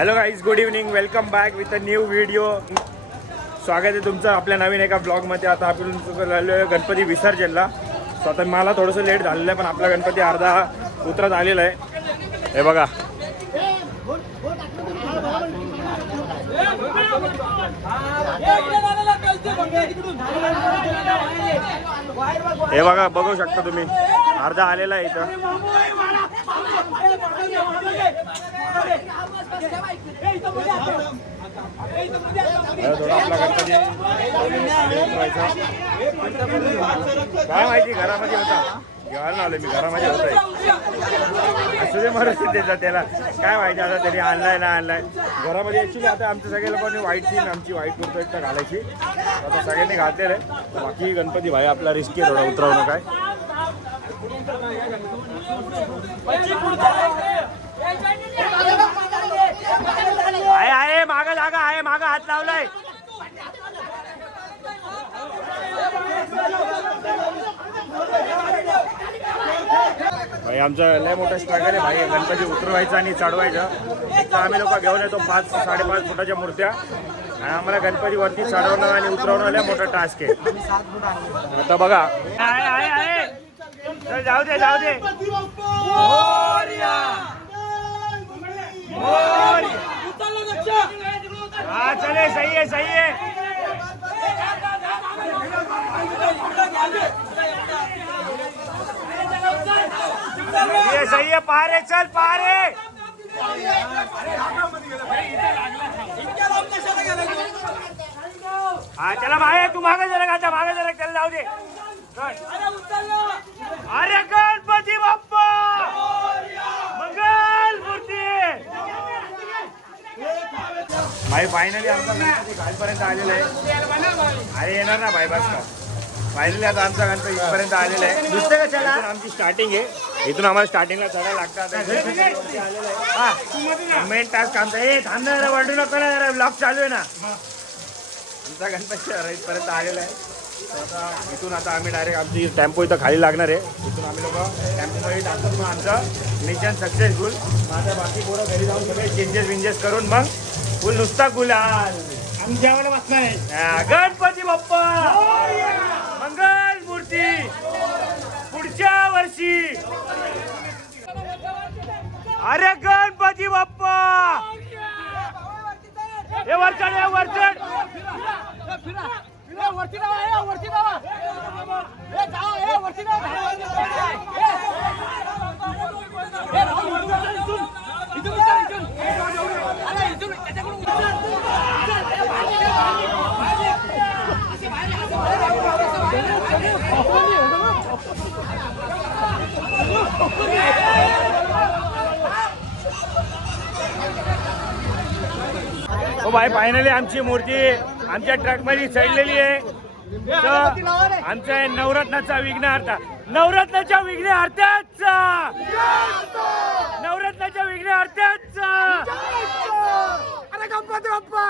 Hello guys, good evening. Welcome back with a new video. स्वागत आहे तुमचं आपल्या नवीन एका ब्लॉगमध्ये. आता आपण झालो आहे गणपती विसर्जनला. सो आता मला थोडंसं लेट झालेलं आहे, पण आपला गणपती अर्धा उतरत आलेला आहे. हे बघा, हे बघा, बघू शकता तुम्ही, अर्धा आलेला आहे इथं. आपला गणपती काय माहिती घरामध्ये होता, घ्यायला आलो मी, घरामध्ये होतोय. असं जे मरत त्याचा त्याला काय माहिती आता त्यांनी आणलाय ना आणलाय घरामध्ये. ॲक्च्युली आता आमच्या सगळ्या लोकांनी व्हाईट सीन, आमची व्हाईट कुर्तो एकटा घालायची, आता सगळ्यांनी घातलेलं आहे. बाकी गणपती भाई आपला रिस्की आहे थोडा उतरवणं. काय आहे मागं जागा आहे, मागं हात लावलाय. भाई आमचं लय मोठं स्ट्रगल आहे भाई, गणपती उतरवायचं आणि चढवायचं. एक तर आम्ही लोक घेऊन येतो 5-5.5 फुटाच्या मूर्त्या, आणि आम्हाला गणपती वरती चढवणं आणि उतरवणं लय मोठा टास्क आहे. आता बघा, आहे जाऊ दे जाऊ दे. हाँ चले, सही है सही है. ये सही है, पारे चल पारे. हाँ चला भाई, तू मागे जरा, आता मागे जरा, चल जाऊ दे. अरे गणपती बाप्पा मंगल मूर्ती. भाई फायनली आमचा गणपती घाटपर्यंत आलेला आहे. अरे येणार ना भाई, बस का. फायनली आता आमचा गणपती इथपर्यंत आलेला आहे. दुसऱ्या कशाला आमची स्टार्टिंग आहे, इथून आम्हाला स्टार्टिंगला चढायला लागतात. मेन टास्क आमचा हे थांबणार, वरडू नको ना जरा, ब्लॉग चालू आहे ना. आमचा गणपती इथपर्यंत आलेला आहे. आता इथून आता आम्ही डायरेक्ट आमची टेम्पो इथं खाली लागणार आहे. इथून आम्ही लोक टेम्पोमध्ये टाकतात, मग आमचं मिशन सक्सेसफुल. माझ्या बाकी पोरं घरी जाऊन सगळे चेंजेस करून मग फुल नुसता गुलाल आम्ही जेवायला बसणार आहे. गणपती बाप्पा मंगल मूर्ती पुढच्या वर्षी. अरे गणपती बाप्पा, हे वरचढ, हे वरचढ. हो भाई, फायनली आमची मूर्ती आमच्या ट्रक मध्ये चढलेली आहे. आमच्या नवरत्नाचा विघ्नहर्ता, नवरत्नाच्या विघ्नहर्त्याचा, नवरत्नाच्या विघ्नहर्त्याचा. अरे गणपती बाप्पा,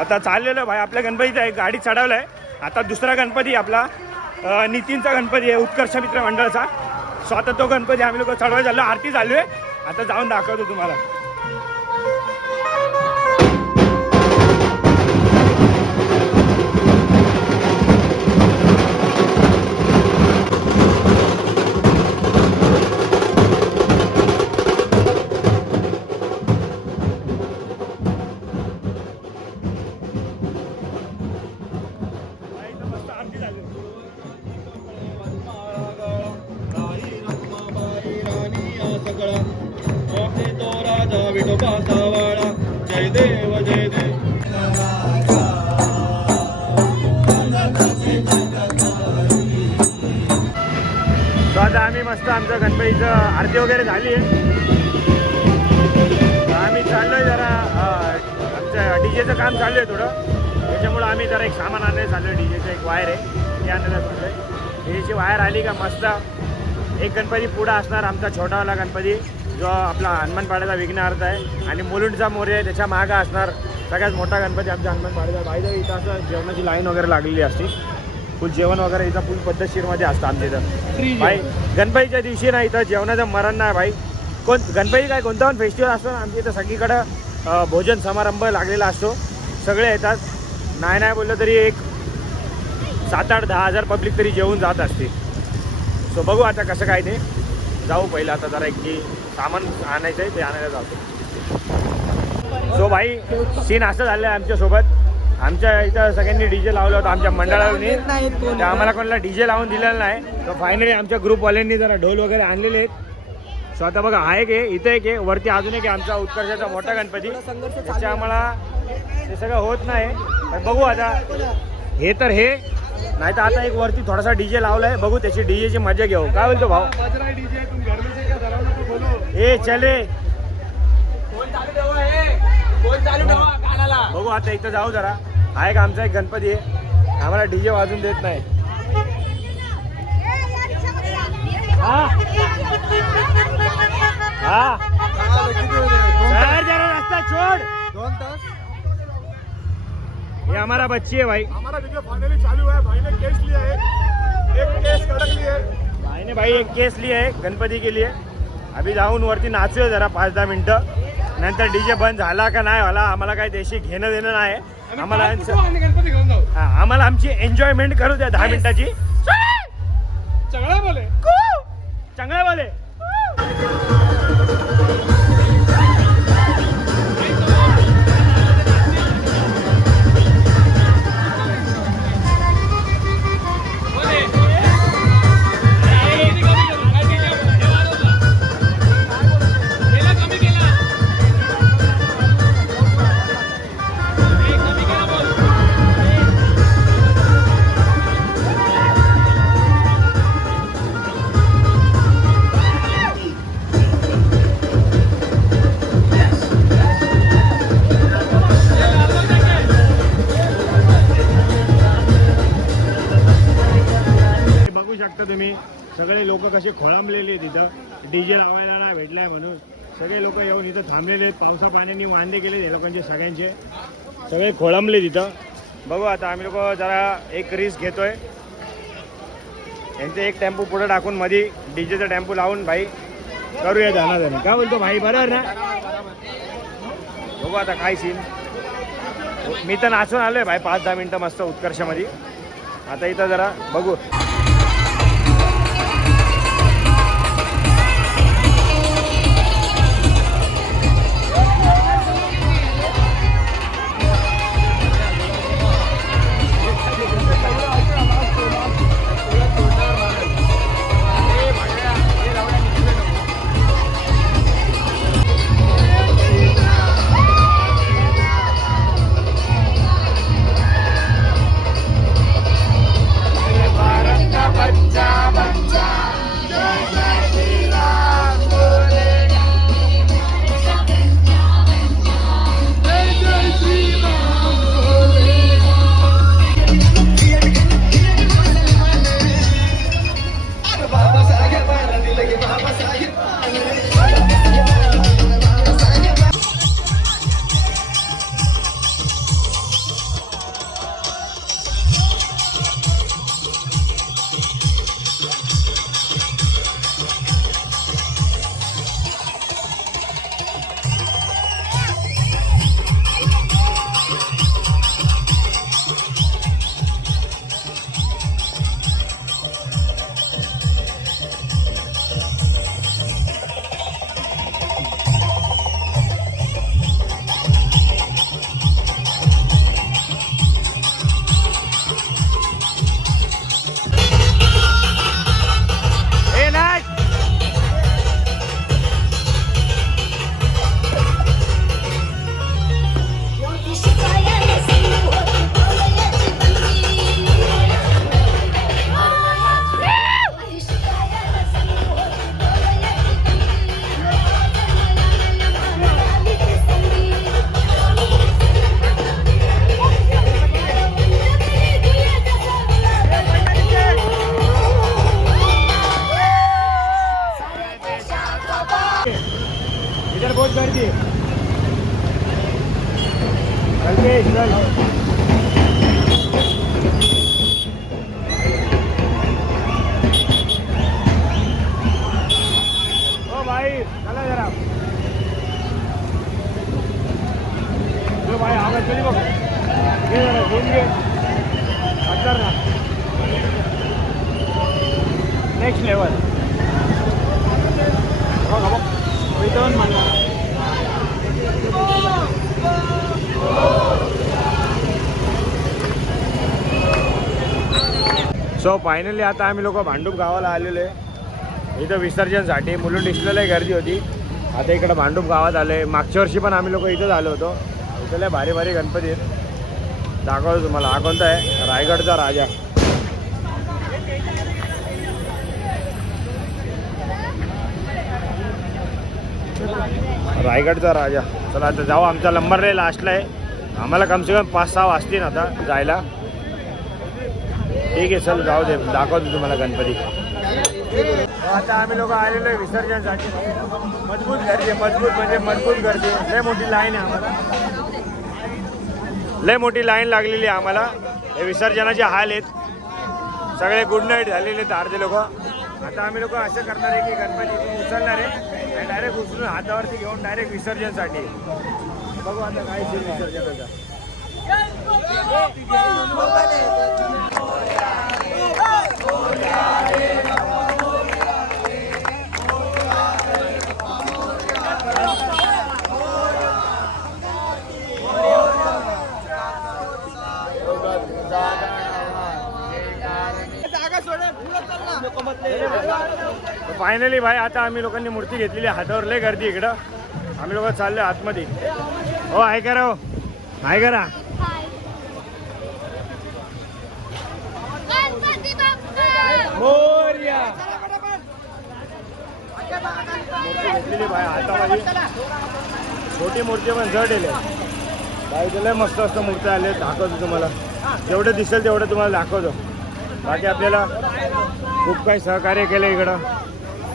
आता चाललेलं भाई आपल्या गणपतीचा एक गाडी चढवलाय. आता दुसरा गणपती आपला नितीनचा गणपती आहे, उत्कर्ष मित्र मंडळाचा. स्वतः तो गणपती आम्ही लोक चढवायला चाललो. आरती चालू आहे, आता जाऊन दाखवतो तुम्हाला. जय देव जय देव. तो आता आम्ही मस्त आमचं गणपतीचं आरती वगैरे झाली आहे. आम्ही चाललोय जरा, आमचं डीजेचं काम चालू आहे थोडं, त्याच्यामुळं आम्ही जरा एक सामान आणायला चाललो आहे. डीजेचं एक वायर आहे, ते आणायला चाललो आहे. डीजेची वायर आली का मस्त एक गणपती पुढं असणार, आमचा छोटावाला गणपती जो आपला हनुमानपाड्याचा विघ्नहर्ता आहे, आणि मुलुंडचा मोर्या आहे त्याच्या मागं असणार सगळ्यात मोठा गणपती आमच्या हनुमानपाड्याचा. बाई इथं असं जेवणाची लाईन वगैरे लागलेली असते. फुल जेवण वगैरे इथं फुल पद्धतशीरमध्ये असतं आमच्या Free इथं भाई. गणपतीच्या दिवशी ना इथं जेवणाचं मरण नाही भाई. गणपती काय कोणता पण फेस्टिवल असतो ना आमच्या इथं सगळीकडं भोजन समारंभ लागलेला असतो. सगळे येतात. नाही बोललं तरी एक 7-8-10 हजार पब्लिक तरी जेवून जात असते. सो बघू आता कसं काय ते. जाऊ पहिलं आता जरा एक की सामान आणायचं आहे ते आणायला जातो. सो भाई सीन असं झालं आहे आमच्यासोबत. आमच्या इथं सगळ्यांनी डीजे लावलं होतं आमच्या मंडळाने. ते आम्हाला कोणाला डीजे लावून दिलेलं नाही. तर फायनली आमच्या ग्रुपवाल्यांनी जरा ढोल वगैरे आणलेले आहेत. सो आता बघा आहे एक इथं एक आहे वरती अजून एक आहे आमचा उत्कर्षाचा मोठा गणपती. त्याच्या आम्हाला ते सगळं होत नाही. पण बघू आता हे तर हे नाही तर आता एक वरती थोडासा डीजे लावला आहे. बघू त्याची डीजेची मजा घेऊ. काय बोलतो भाऊ? ए चले बघू आता इथं जाऊ जरा. हा एक आमचा एक गणपती आहे. आम्हाला डीजे वाजून देत नाही. हा सर जरा रास्ता छोड़. 2 तास. ये हमारा बच्ची है भाई. हमारा वीडियो फाइनली चालू है. भाई ने केस लिया है. एक केस कड़क लिया है. भाई ने भाई एक केस लिया है गणपती के लिए. अभी जाऊन वरती नाचूया जरा 5-10 मिनिटं. नंतर डीजे बंद झाला का नाही झाला आम्हाला काही देशी घेणं देणं नाही. आम्हाला गणपती घेऊन जाऊ. आम्हाला आमची एन्जॉयमेंट करू द्या 10 मिनिटाची. चांगला बोले. चांगला बोले. तुम्ही सगळे लोक कसे खोळंबलेले तिथं डीजे लावायला नाही भेटलाय म्हणून सगळे लोक येऊन इथं थांबलेले आहेत. पावसा पाण्याने वांदे केले हे लोकांचे सगळ्यांचे. सगळे खोळंबले तिथं. बघू आता आम्ही लोक जरा एक रिस्क घेतोय. यांचे एक टेम्पो पुढे टाकून मध्ये डीजेचा टेम्पो लावून भाई करूया जाणार. काय बोलतो भाई बरोबर ना? बघू आता काय सीन. मी तर नाचून आलोय भाई 5-10 मिनिटं मस्त उत्कर्षामध्ये. आता इथं जरा बघू. Bharat next level. So finally आता आम्ही लोक भांडूप गावाला आलेलो आहे. इथं विसर्जनसाठी मुलं डिस्प्लेला गर्दी होती. आता इकडं भांडूप गावात आले. मागच्या वर्षी पण आम्ही लोक इथंच आलो होतो. इथं लय भारी भारी गणपती आहेत. दाखवतो तुम्हाला. हा कोणता आहे? रायगडचा राजा. रायगडचा राजा. चला आता जाऊ. आमचा नंबर नाही लास्टला आहे. आम्हाला कमसे कम 5-6 वाजतील आता जायला. ठीक आहे चल जाऊ दे. दाखवतो तुम्हाला गणपती. आता आम्ही लोक आलेलो आहे विसर्जनसाठी. मजबूत गर्दी आहे. मजबूत म्हणजे मजबूत गर्दी. लय मोठी लाईन आहे आम्हाला. लय मोठी लाईन लागलेली आहे आम्हाला. हे विसर्जनाचे हाल आहेत. सगळे गुड नाईट झालेले आहेत अर्धे लोक. आता आम्ही लोक असं करणार आहे की गणपती इथून उचलणार आहे आणि डायरेक्ट उचलून हातावरती घेऊन डायरेक्ट विसर्जनसाठी. बघू आता काय सीन विसर्जनाचा. फायनली भाई आता आम्ही लोकांनी मूर्ती घेतलेली. हातावर लय गर्दी इकडं. आम्ही लोक चाललो आतमध्ये. हो आहे करा. हो आहे करा. मूर्ती घेतलेली भाई हातामध्ये. छोटी मूर्ती पण जड येईल भाई. लय मस्त मस्त मूर्ती आले. दाखवतो तुम्हाला. जेवढं दिसेल तेवढं तुम्हाला दाखवतो. बाकी आपल्याला खूप काही सहकार्य केलं इकडं.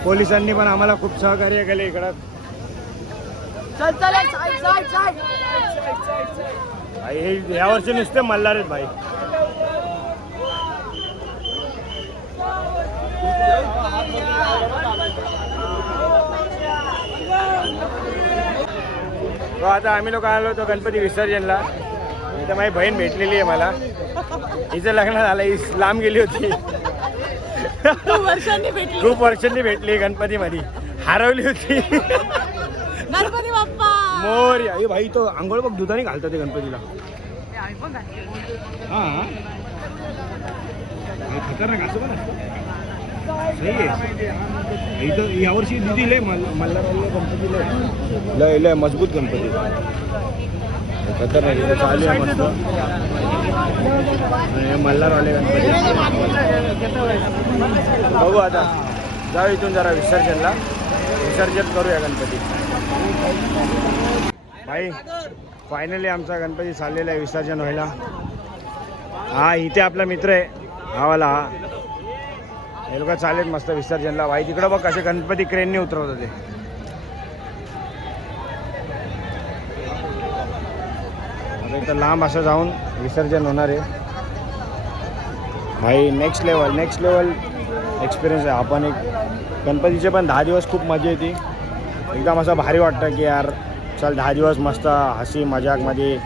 पोलिसांनी पण आम्हाला खूप सहकार्य केलं इकडं. भाई हे यावर्षी नुसते मल्हार आहेत भाई. तो आता आम्ही लोक आलो होतो गणपती विसर्जनला. इथं माझी बहीण भेटलेली आहे मला. हिचं लग्न झालं. ही लांब गेली होती. खूप वर्षांनी भेटली गणपतीमध्ये. हरवली होती. गणपती बाप्पा मोरया. हे भाई तो आंघोळ बघ दुधाने घालतात ते गणपतीला. हां खतरनाक असं पण असतं. सही आहे. इथं यावर्षी दिदी लय मल्हारवाले गणपती लय लय मजबूत गणपती. खतरनाक इथं चालू आहे मस्त. मल्हारवाले गणपती. बघू आता जाऊ इथून जरा विसर्जनला. विसर्जन करूया गणपती. भाई फायनली आमचा गणपती चाललेला आहे विसर्जन व्हायला. हा इथे आपला मित्र आहे. हावाला हा. हे लोक चालेल मस्त विसर्जनला. भाई तिकडं बघ कसे गणपती क्रेनने उतरवत होते. आता इथं लांब असं जाऊन विसर्जन होणार आहे. भाई नेक्स्ट लेवल एक्सपिरियन्स आहे. आपण एक गणपतीचे पण 10 दिवस खूप मजा येते. एकदम असं भारी वाटतं की यार चल 10 दिवस मस्त हसी मजाकमध्ये.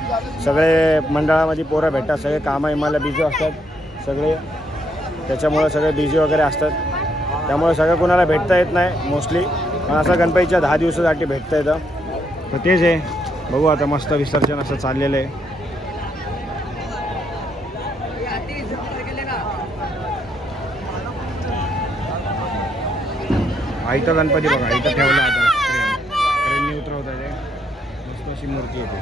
सगळे मंडळामध्ये पोरं भेटतात. सगळे कामं इमाला बिझी असतात सगळे. त्याच्यामुळे सगळे बिझी वगैरे असतात. त्यामुळे सगळं कोणाला भेटता येत नाही मोस्टली. पण असं गणपतीच्या 10 दिवसासाठी भेटता येतं. तर तेच आहे. बघू आता मस्त विसर्जन असं चाललेलं आहे. इथं गणपती बघा. इथं ठेवला आता ट्रेनने उतरवतात आहे. मस्त अशी मूर्ती येते.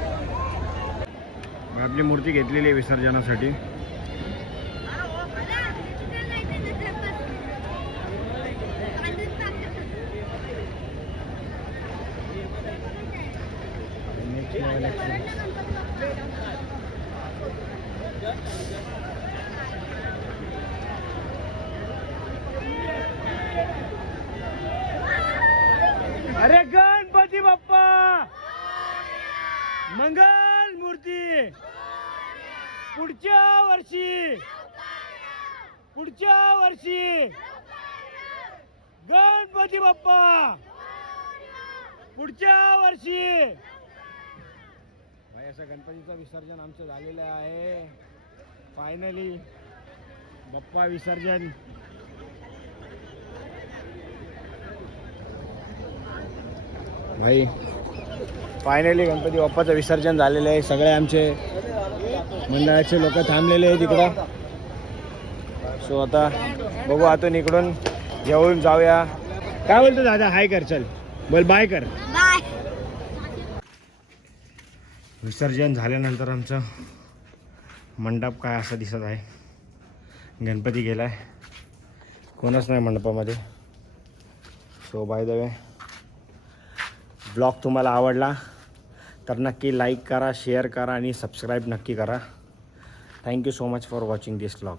आपली मूर्ती घेतलेली आहे विसर्जनासाठी. अरे गणपती बाप्पा मंगल मूर्ती. पुढच्या वर्षी गणपती बाप्पा. पुढच्या वर्षी. भाई असं गणपतीचं विसर्जन आमचं झालेलं आहे. फायनली बाप्पा विसर्जन. भाई फायनली गणपती बाप्पाचं विसर्जन झालेलं आहे. सगळे आमचे मंडळाचे लोक थांबलेले आहेत तिकडं. सो आता बघू आतून इकडून येऊन जाऊया. काय बोलतो दादा? हाय कर, चल बोल बाय कर. बाय. विसर्जन झाल्यानंतर आमचं मंडप काय असं दिसत आहे. गणपती गेला आहे, कोणच नाही मंडपामध्ये. So by the way, blog तुम्हाला आवडला तर नक्की लाईक करा, शेअर करा आणि सबस्क्राईब नक्की करा. Thank you so much for watching this blog.